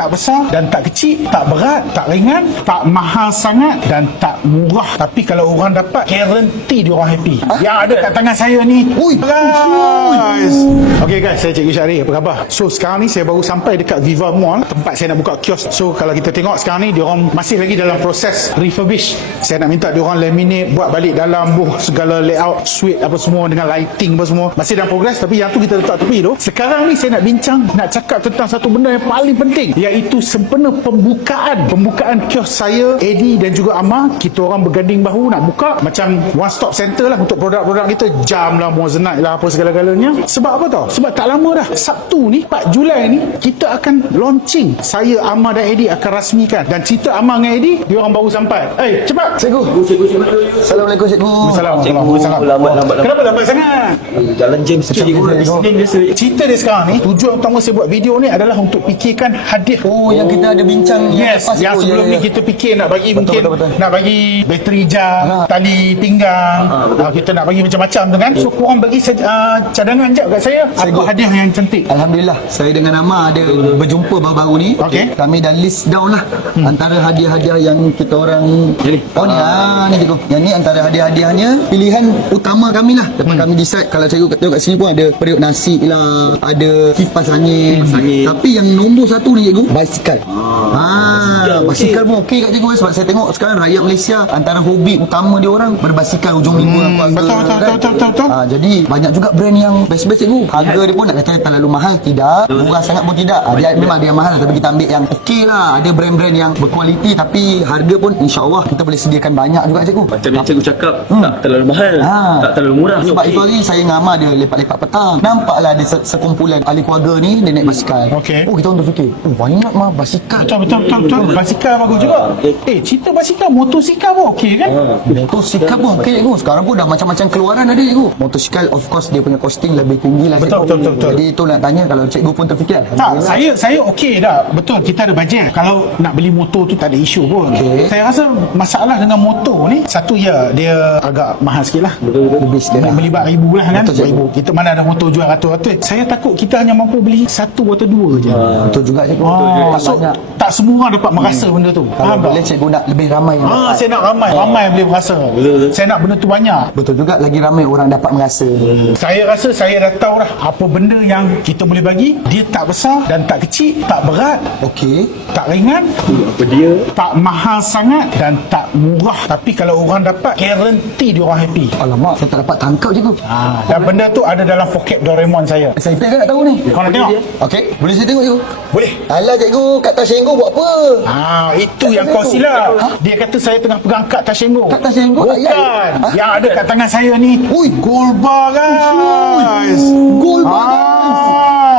tak besar dan tak kecil, tak berat, tak ringan, tak mahal sangat dan tak murah. Tapi kalau orang dapat, guarantee dia orang happy. Yang ada kat tangan saya ni, guys. Okay guys, saya Cikgu Syahri, apa khabar? So sekarang ni saya baru sampai dekat Viva Mall, tempat saya nak buka kios. So kalau kita tengok sekarang ni, dia orang masih lagi dalam proses refurbish. Saya nak minta dia orang laminate, buat balik dalam segala layout, suite apa semua dengan lighting apa semua. Masih dalam progress, tapi yang tu kita letak tepi tu. Sekarang ni saya nak bincang, nak cakap tentang satu benda yang paling penting, iaitu sempena pembukaan kios saya, Eddie dan juga Amar. Kita orang berganding bahu nak buka macam one stop center lah untuk produk-produk kita. Jam lah, Moissanite lah, apa segala-galanya. Sebab apa tau? Sebab tak lama dah, Sabtu ni 4 Julai ni, kita akan launching. Saya, Amar dan Eddie akan rasmikan. Dan cerita Amar dengan Eddie, dia orang baru sampai. Cepat Cikgu. Assalamualaikum cikgu. Assalamualaikum. Lambat. Kenapa lambat sangat? Jalan jam sikit cikgu. Isnin biasa. Cerita dia sekarang ni, tujuan utama saya buat video ni adalah untuk fikirkan hadiah. Yang kita ada bincang yang sebelum ni kita fikir nak bagi betul. Nak bagi bateri jam, tali pinggang, kita nak bagi macam-macam tu kan. So korang bagi cadangan jap kat saya, apa hadiah yang cantik. Alhamdulillah, saya dengan Amar ada berjumpa baru-baru ni. Okey. Kami dah list down lah antara hadiah-hadiah yang kita orang ni cikgu. Yang ni antara hadiah-hadiahnya, pilihan utama kami lah. Lepas kami decide, kalau cikgu tengok kat sini pun ada periuk nasi lah, ada kipas angin. Tapi yang nombor satu ni cikgu, basikal. Basikal pun okey kat cikgu, sebab saya tengok sekarang rakyat Malaysia antara hobi utama dia orang berbasikal hujung minggu. Betul. Jadi banyak juga brand yang best-best cikgu. Harga dia pun nak kata terlalu mahal tidak, murah sangat pun tidak. Dia memang dia mahal, tapi kita ambil yang okey lah. Ada brand-brand yang berkualiti, tapi harga pun insya-Allah kita boleh sediakan banyak juga cikgu. Macam yang cikgu cakap, tak terlalu mahal, tak terlalu murah. Sebab itu hari saya dengan Amar dia lepak-lepak petang, nampaklah ada sekumpulan ahli keluarga ni dia naik basikal. Okey. Kita orang terfikir, banyak mah basikal. Betul. Basikal bagus juga. Cerita basikal, motosikal pun okey kan? Motosikal pun okey cikgu. Sekarang pun dah macam-macam keluaran ada cikgu. Motosikal of course dia punya costing lebih tinggi lah cikgu. Betul. Jadi itu nak tanya kalau cikgu pun terfikir. Tak, saya okey dah. Betul, kita ada bajet. Kalau nak beli motor tu tak ada isu pun. Saya rasa masalah dengan motor ni, satu dia agak mahal sikit lah. Lebih sikit lah. Melibat ribu lah kan. Betul, Ribu. Kita mana ada motor jual ratus-ratus. Saya takut kita hanya mampu beli satu atau dua je. Betul juga cikgu. So, tak semua orang dapat merasa benda tu. Kalau boleh cikgu nak lebih ramai yang dapat. Saya nak ramai boleh merasa. Saya nak benda tu banyak. Betul juga, lagi ramai orang dapat merasa. Saya rasa saya dah tahu dah apa benda yang kita boleh bagi. Dia tak besar dan tak kecil, tak berat, Okey. tak ringan, Apa dia? tak mahal sangat dan tak murah. Tapi kalau orang dapat, guarantee dia orang happy. Alamak, saya tak dapat tangkap cikgu. Dan benda tu ada dalam poket Doraemon saya. Saya pun nak tahu ni. Kau nak tengok? Okey, boleh saya tengok cikgu? Boleh. Alah cikgu, kat Tashengo buat apa? Itu yang kau silap. Dia kata saya tengah pegang kad Tashengo. Kad Tashengo? Bukan. Yang ada kat tangan saya ni, gold bar guys. Gold bar guys.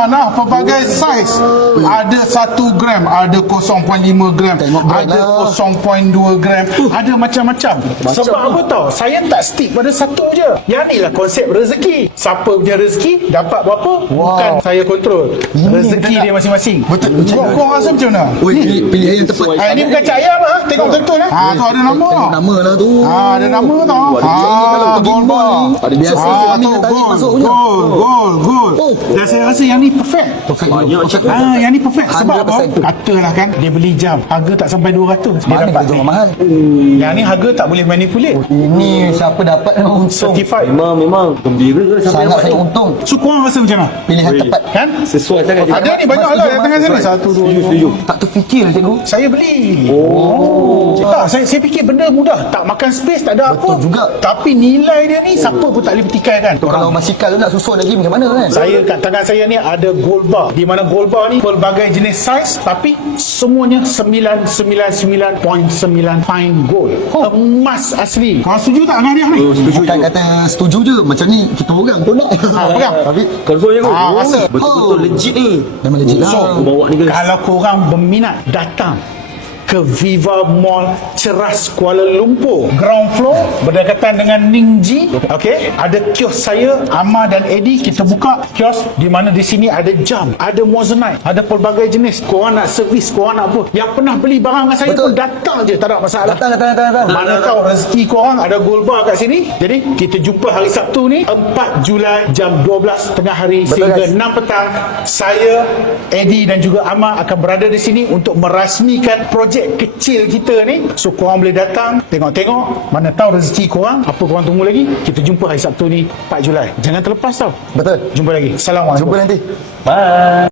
Nah, pelbagai saiz. Ada 1 gram, ada 0.5 gram, ada 0.2 gram, ada macam-macam. Sebab apa tau? Saya tak stick pada satu je. Yang ni lah konsep rezeki. Siapa punya rezeki dapat berapa, bukan saya kontrol. Rezeki dia masing-masing. Betul. Kau rasa macam mana? Oi, pilihan yang tepat. Ini bukan cak ayam lah. Tengok betul lah. Tu ada nama. Tengok nama lah tu. Ada nama tau. Kalau pergi gold mall bar. ni, ada biasa suami tu yang tarik gold, masuk punya. gold. Dan saya rasa yang ni perfect. Perfect. Yang ni perfect. Sebab apa? 100%. Katalah kan, dia beli jam, harga tak sampai 200. Dia Mana dapat kita jual ni. mahal? Yang ni harga tak boleh manipulate. Ini siapa dapat memang untung. Certified. Memang gembira sampai Sangat saya untung. So korang rasa macam mana? Pilihan tepat. Kan? sesuai sangat. Ada ni banyak lah yang tengah sini. Satu, dua. Setuju. Tak terfikir lah cikgu. Saya beli. Tak, saya fikir benda mudah. Tak makan space, tak ada apa. Betul juga. Tapi nilai dia ni siapa pun tak boleh petikaikan. Kalau basikal tu nak susun lagi macam mana kan? Saya kat tangan saya ni ada gold bar. Di mana gold bar ni pelbagai jenis saiz, tapi semuanya 999.9 fine gold. Emas asli. Kau setuju tak dengan hadiah ni? Bukan kata setuju je. Macam ni kita orang pun nak. Pegang. Tapi Confirm je kau. Rasa. Betul-betul legit ni. memang legit lah. So, Aku bawa ni guys. kalau korang berminat, datang ke Viva Mall Ceras Kuala Lumpur. Ground floor berdekatan dengan Ningji. Okey, ada kios saya, Amar dan Eddie. Kita buka kios di mana di sini ada jam, ada moissanite, ada pelbagai jenis. Korang nak servis, korang nak apa, yang pernah beli barang dengan saya Betul. pun datang je, tak ada masalah. Datang. Mana tahu rezeki korang ada gold bar kat sini. Jadi kita jumpa hari Sabtu ni 4 Julai jam 12 tengah hari Betul, sehingga guys. 6 petang. Saya, Eddie dan juga Amar akan berada di sini untuk merasmikan projek kecil kita ni. So korang boleh datang, tengok-tengok, mana tahu rezeki korang. Apa korang tunggu lagi? Kita jumpa hari Sabtu ni 4 Julai. Jangan terlepas tau. Betul. Jumpa lagi. Assalamualaikum. Jumpa nanti. Bye.